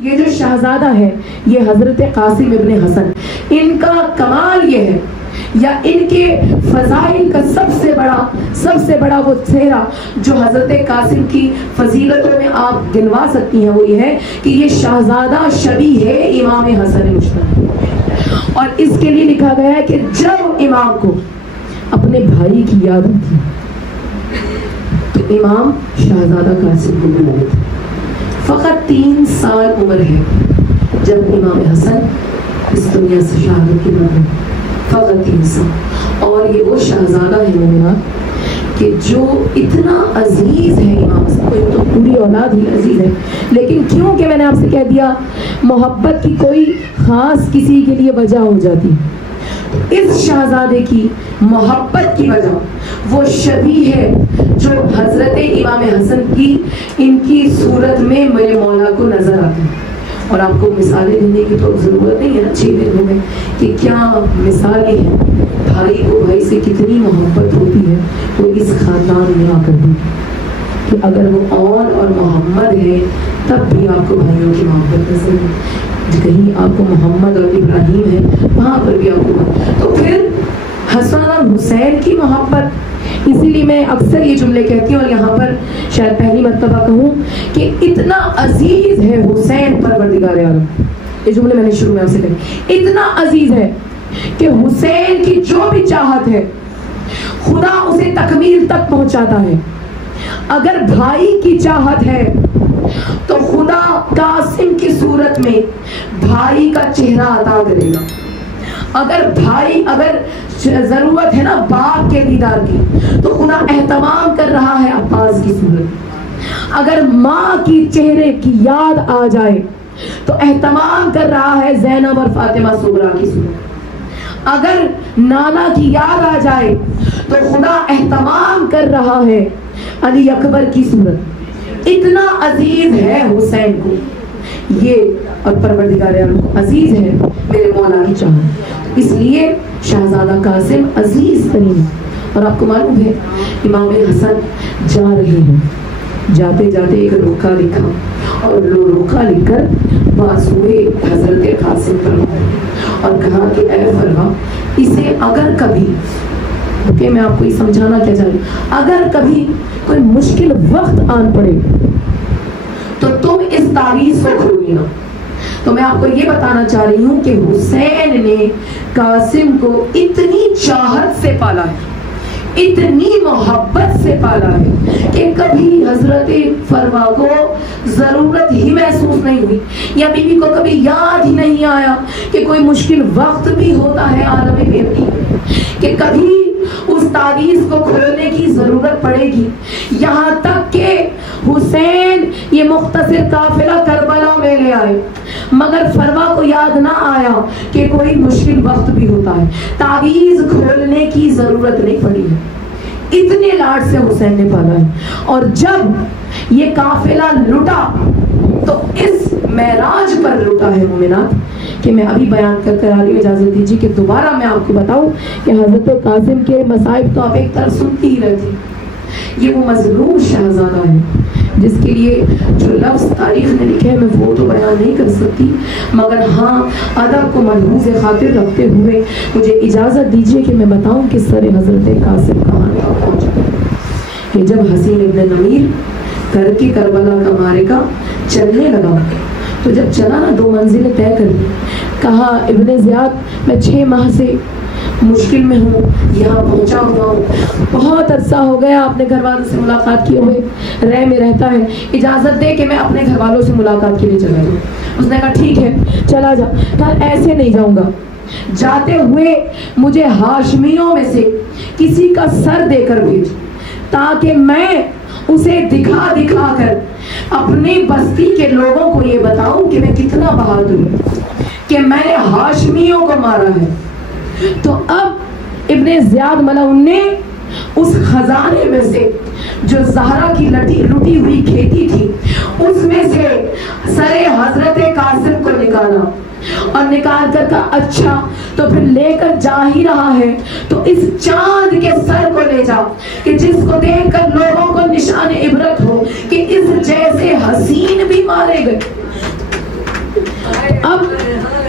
یہ جو شہزادہ ہے یہ حضرت قاسم ابن حسن، ان کا کمال یہ ہے یا ان کے فضائل کا سب سے بڑا وہ چہرہ جو حضرت قاسم کی فضیلتوں میں آپ گنوا سکتی ہیں وہ یہ ہے کہ یہ شہزادہ شبیہ ہے امام حسن مجتبی، اور اس کے لیے لکھا گیا ہے کہ جب امام کو اپنے بھائی کی یاد آتی تو امام شہزادہ قاسم کو بلائے تھے۔ فقط 3 سال عمر ہے جب امام حسن اس دنیا سے شہادت کی بات ہے، فقط 3 سال، اور یہ وہ شہزادہ ہے مومنات کہ جو اتنا عزیز ہے امام حسن کو، تو پوری اولاد ہی عزیز ہے، لیکن کیوں کہ میں نے آپ سے کہہ دیا محبت کی کوئی خاص کسی کے لیے وجہ ہو جاتی، اس شہزادے کی محبت کی وجہ وہ شبیہ ہے جو حضرت امام حسن کی ان کی صورت میں میرے مولا کو نظر آتی ہے۔ اور آپ کو مثالیں دینے کی تو ضرورت نہیں ہے نا 6 دنوں میں کہ کیا مثالیں ہیں، بھائی کو بھائی سے کتنی محبت ہوتی ہے، وہ اس خاندان میں آ کر بھی کہ اگر وہ اور محمد ہے تب بھی آپ کو بھائیوں کی محبت نظر ہے، کہیں آپ کو محمد اور ابراہیم ہے وہاں پر بھی آپ کو، تو پھر حسن اور حسین کی محبت۔ اسی لیے میں اکثر یہ جملے کہتی ہوں اور یہاں پر شاید پہلی مرتبہ کہوں کہ اتنا عزیز ہے حسین پروردگار عالم، یہ جملے میں نے شروع میں آپ سے کہی، اتنا عزیز ہے کہ حسین کی جو بھی چاہت ہے خدا اسے تکمیل تک پہنچاتا ہے۔ اگر بھائی کی چاہت ہے تو خدا قاسم کی صورت میں بھائی کا چہرہ عطا کرے گا۔ اگر ضرورت ہے نا باپ کے دیدار کی تو خدا اہتمام کر رہا ہے عباس کی صورت۔ اگر ماں کی چہرے کی یاد آ جائے تو اہتمام کر رہا ہے زینب اور فاطمہ صغریٰ کی صورت۔ اگر نانا کی یاد آ جائے تو خدا اہتمام کر رہا ہے علی اکبر کی صورت۔ اتنا عزیز ہے حسین کو یہ، اور پروردگار عالم کو عزیز ہے میرے مولا کی چاہت، اس لیے شہزادہ قاسم عزیز ترین۔ اور آپ کو معلوم ہے امام حسن جا رہے ہیں، جاتے جاتے ایک روکا لکھا اور روکا لکھ کر بازوئے حضرت قاسم پر اور کہا کہ اے فرما اسے اگر کبھی، کہ میں آپ کو یہ سمجھانا کیا چاہ رہی ہوں، اگر کبھی کوئی مشکل وقت آن پڑے تو تم اس تعویذ کو کھول لینا۔ تو میں آپ کو یہ بتانا چاہ رہی ہوں کہ حسین نے قاسم کو اتنی چاہت سے پالا ہے، اتنی محبت سے پالا ہے کہ کبھی حضرت فرما کو ضرورت ہی محسوس نہیں ہوئی، یا بیوی کو کبھی یاد ہی نہیں آیا کہ کوئی مشکل وقت بھی ہوتا ہے عالم بیوی، کہ کبھی اس تعویذ کو کھولنے کی ضرورت پڑے گی۔ یہاں تک کہ حسین یہ مختصر قافلہ کربلا میں لے آئے مگر فرما کو یاد نہ آیا کہ کوئی مشکل وقت بھی ہوتا ہے، تعویذ کھولنے کی ضرورت نہیں پڑی ہے، اتنے لاڈ سے حسین نے پالا ہے۔ اور جب یہ قافلہ لٹا تو اس معراج پر لٹا ہے مومنات کہ میں ابھی بیان کر آگے اجازت دیجیے کہ دوبارہ میں آپ کو بتاؤں کہ حضرت قاسم کے مصائب تو آپ ایک طرف سنتی ہی رہتی، یہ وہ مظلوم شہزادہ ہے جس کے لیے جو لفظ تاریخ نے لکھے ہیں میں وہ تو بیان نہیں کر سکتی، مگر ہاں ادب کو ملحوظ خاطر رکھتے ہوئے مجھے اجازت دیجیے کہ میں بتاؤں کہ سر حضرت قاسم کہاں پہنچا کہ جب حسین ابن نمیر کر کے کربلا کا معرکہ چلنے لگا تو جب چلا نا 2 منزلیں طے کر لی، کہا ابن زیاد میں 6 ماہ سے مشکل میں ہوں، یہاں پہنچا ہوا ہوں، بہت عرصہ ہو گیا اپنے گھر والوں سے ملاقات کیے ہوئے، رہ میں رہتا ہے، اجازت دے کہ میں اپنے گھر والوں سے ملاقات کے لیے چلا جاؤں۔ اس نے کہا ٹھیک ہے چلا جا، کہا ایسے نہیں جاؤں گا، جاتے ہوئے مجھے ہاشمیوں میں سے کسی کا سر دے کر بھیج تاکہ میں اسے دکھا دکھا کر اپنی بستی کے لوگوں کو یہ بتاؤں کہ میں کتنا بہادر ہوں کہ میں نے ہاشمیوں کو مارا ہے۔ تو اب ابن زیاد ملعون نے اس خزانے میں سے جو زہرا کی لٹی ہوئی کھیتی تھی اس میں سے سر حضرت قاسم کو نکالا اور نکال کر کہا اچھا تو پھر لے کر جا ہی رہا ہے تو اس چاند کے سر کو لے جا کہ جس کو دیکھ کر لوگوں کو نشان عبرت ہو کہ اس جیسے حسین بھی مارے گئے۔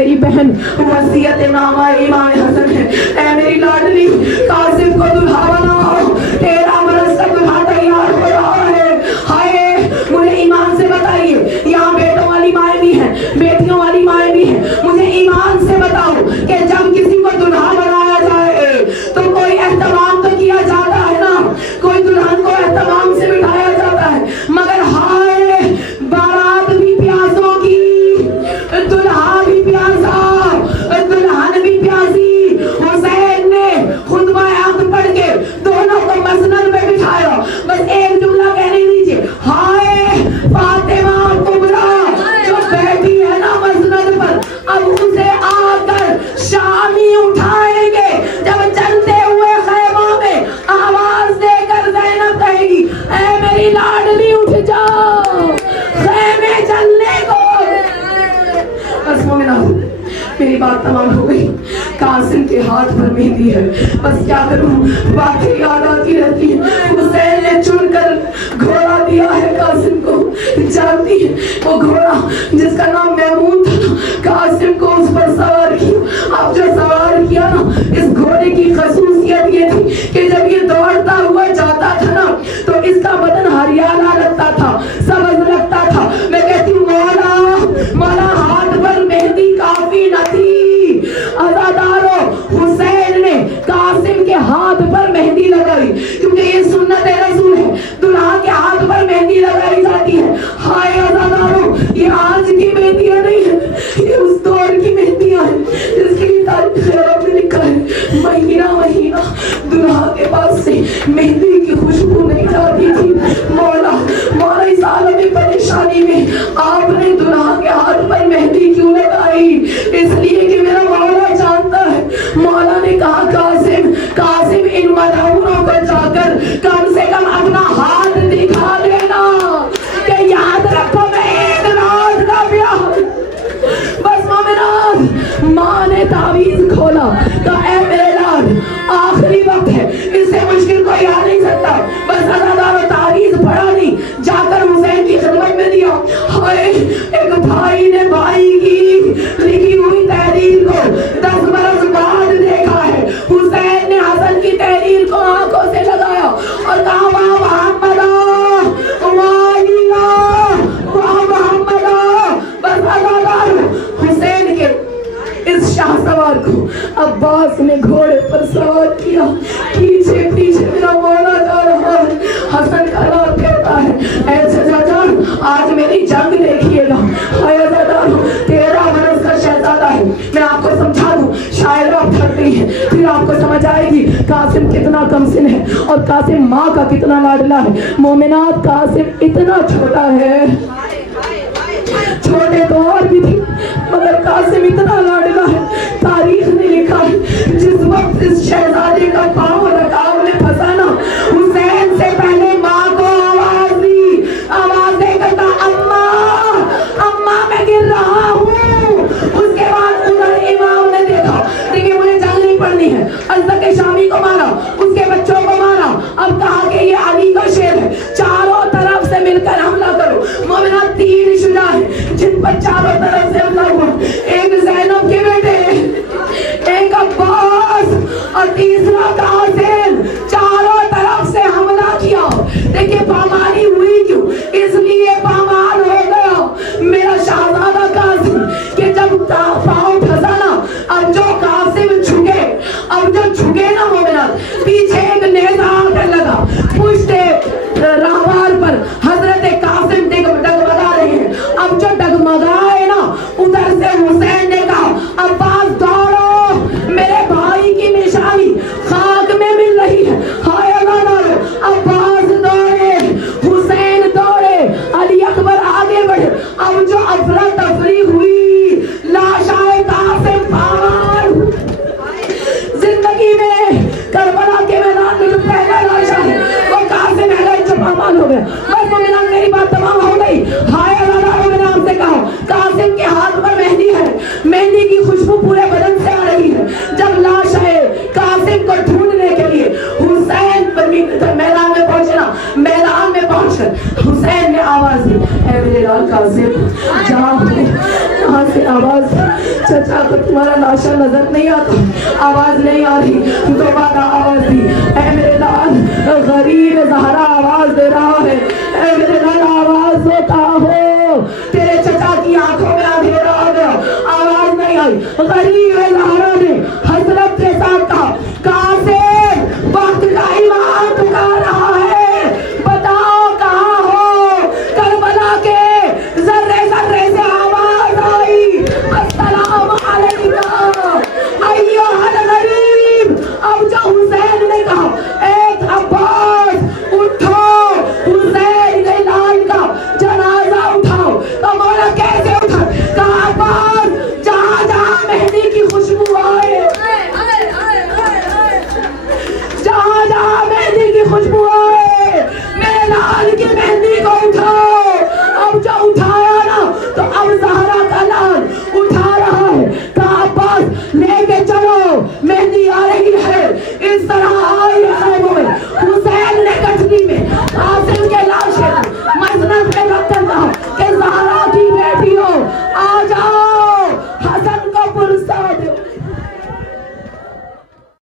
میری بہن وصیت نامہ امام حسن ہے، اے میری لاڈلی قاسم کو دلہا بناؤ، 13 برس تک دلہا تیار ہو رہا ہے۔ ہائے مجھے ایمان سے بتائیے، یہاں بیٹوں والی مائیں بھی ہیں، بیٹیوں والی مائیں بھی ہیں، مجھے ایمان سے بتاؤ کہ جب کسی کو دلہا بنایا جائے تو کوئی اہتمام تو کیا جاتا ہے نا، کوئی دلہن کو اہتمام سے بٹھایا جاتا ہے، مگر ہائے بارات بھی پیاسوں کی، دلہا بھی پیاسا، دلہن بھی پیاسی۔ حسین نے خطبہ عقد پڑھ کے دونوں کو مسند میں بٹھایا، بس ایک جملہ کہنے دیجیے، ہائے فاطمہ کبریٰ جو بیٹھی ہے نا مسند پر، اب اسے آ کر شامی اٹھائیں گے، جب چلتے ہوئے خیمہ میں آواز دے کر زینب کہے گی اے میری لاڈلی اٹھ جاؤ، خیمے چلنے کو۔ بس مومنات میری بات تمام ہو گئی، قاسم کے ہاتھ پر مہندی ہے، بس کیا کروں، واقعی یاد آتی رہتی ہے، حسین نے چن کر گھوڑا دیا ہے قاسم کو، جانتی ہے وہ گھوڑا جس کا نام میمون تھا، قاسم کو اس پر سوار کیا۔ اب جو سوار کیا نا، اس گھوڑے کی خصوصیت یہ تھی کہ جب یہ دوڑتا ہوا جاتا تھا نا تو اس کا بدن ہریانہ لگتا تھا، سبز لگتا تھا۔ میں کہتی ہوں مولا ہاتھ پر مہندی کافی نہ تھی، عزادارو حسین نے قاسم کے ہاتھ پر مہندی لگائی، کیونکہ یہ سنت رسول ہے، دلہا کے ہاتھ پر مہندی لگائی جاتی ہے۔ ہائے عزادارو یہ آج کی مہندیاں نہیں ہیں، یہ اس دور کی مہندیاں ہیں جس کی تاریخ عرب میں لکھا ہے مہینہ مہینہ دلہا کے پاس سے مہندی کی خوشبو نہیں جاتی تھی۔ مولا اس عالم پریشانی میں آپ نے دلہا کے ہاتھ پر مہندی کیوں لگائی؟ اس لیے کہ میرا مولا جانتا ہے۔ مولا نے کہا قاسم ان مدعووں کو جا کر کم سے کم اپنا ہاتھ دکھا دینا کہ یاد رکھو میں ایک رات کا بیاہ۔ بس مومنات ماں نے تعویذ کھولا، کہا اے میرے لال آخری وقت ہے، اس سے مشکل کوئی آ نہیں سکتا، بس عزادارو تعویذ پڑھا نہیں، جا کر حسین کی خدمت میں دیا۔ ہائے ایک بھائی نے بھائی کی لکھی ہوئی تحریر کو 10 برس بعد دیکھا ہے، حسین نے حسن کی تحریر کو آنکھوں سے لگایا اور کہا واہ محمدہ واہ محمدہ۔ بس عزادارو حسین کے اس شاہ سوار کو عباس نے گھوڑے پر سوار کیا، پیچھے پیچھے میرا مولا جا رہا ہے۔ حسن کا نام کہتا ہے اے چچا جان آج میری جنگ دیکھیے گا۔ اے عزادارو 13 برس کا شہزادہ ہے، میں آپ کو سمجھا دوں، شاعر آپ پڑھتے ہیں پھر آپ کو سمجھ آئے گی قاسم کتنا کم سن ہے اور قاسم ماں کا کتنا لاڈلا ہے۔ مومنات قاسم اتنا چھوٹا ہے، چھوٹے تو اور بھی تھی مگر قاسم اتنا لاڈلا ہے۔ تاریخ نے لکھا ہے جس وقت اس شہزادے کا پاؤں رکاب میں پھنسا نا، حسین سے پہلے ماں کو آواز دی، آواز دے کر کہا اماں میں گر رہا ہوں۔ اس کے بعد ادھر امام نے دیکھا دیکھیں مجھے جنگ نہیں پڑھنی ہے، ازدق شامی کو مارا، اس کے بچوں کو مارا، اب کہا کہ یہ علی کا شیر ہے، چاروں طرف سے مل کر حملہ کرو۔ مومنات 3 شجاع ہیں جن پر چاروں طرف سے حملہ ہوا، ایک زینب کے بیٹے، ایک عباس اور تیسرا قاسم، چاروں طرف سے حملہ کیا۔ دیکھیں پامالی ہوئی کیوں؟ اس لیے پامال ہو گیا میرا شہزادہ قاسم کہ جب پاؤں پھنسا نا، اب جو قاسم جھکے، اب جو جھکے نا مومنات، پیچھے ایک نیزہ آ کر لگا، پشت راہوار پر حضرت قاسم ڈگمگا رہے ہیں، اب جو ڈگمگائے نا ادھر سے حسین نے کہا عباس دوڑو، میرے بھائی کی نشانی خاک میں مل رہی ہے۔ ہائے عزادارو عباس دوڑے، حسین دوڑے، علی اکبر آگے بڑھے، اب جو افراتفری ہوئی، لاشائے قاسم پامال ہوئی۔ زندگی میں کربلا کے میدان میں جو پہلا لاشا ہے وہ قاسم ہے جو پامال ہو گیا۔ بس مومنان میری بات تمام ہو گئی۔ ہائے عزادارو میں نے آپ سے کہا قاسم کے ہاتھ پر مہندی ہے، مہندی کی خوشبو پورے بدن سے آ رہی ہے۔ جب لاش ہے قاسم کو ڈھونڈنے کے لیے حسین میدان میں پہنچنا، میدان میں پہنچ کر حسین نے آواز دی اے میرے لال قاسم جہاں سے آواز چچا کو تمہارا لاشا نظر نہیں آتا، آواز نہیں آ رہی، دوبارہ آواز دی، اے میرے لال غریب زہرا آواز دے رہا ہے، اے میرے لال آواز دیتا ہو، تیرے چچا کی آنکھوں میں اندھیرا آ گیا، آواز نہیں آئی، غریب زہرا نے حضرت کے ساتھ کہا قاسم وقت کا امام پکار رہا ہے، بتاؤ کہاں ہو؟ کربلا کے ذرے ذرے سے آواز آئی، السلام علیکم ایھا الغریب۔ اب جو حسین نے کہا ایک عباس اٹھو، حسین نے لال کا جنازہ اٹھاؤ، تو مولا کیسے اٹھا؟ کہا عباس جہاں جہاں مہندی کی خوشبو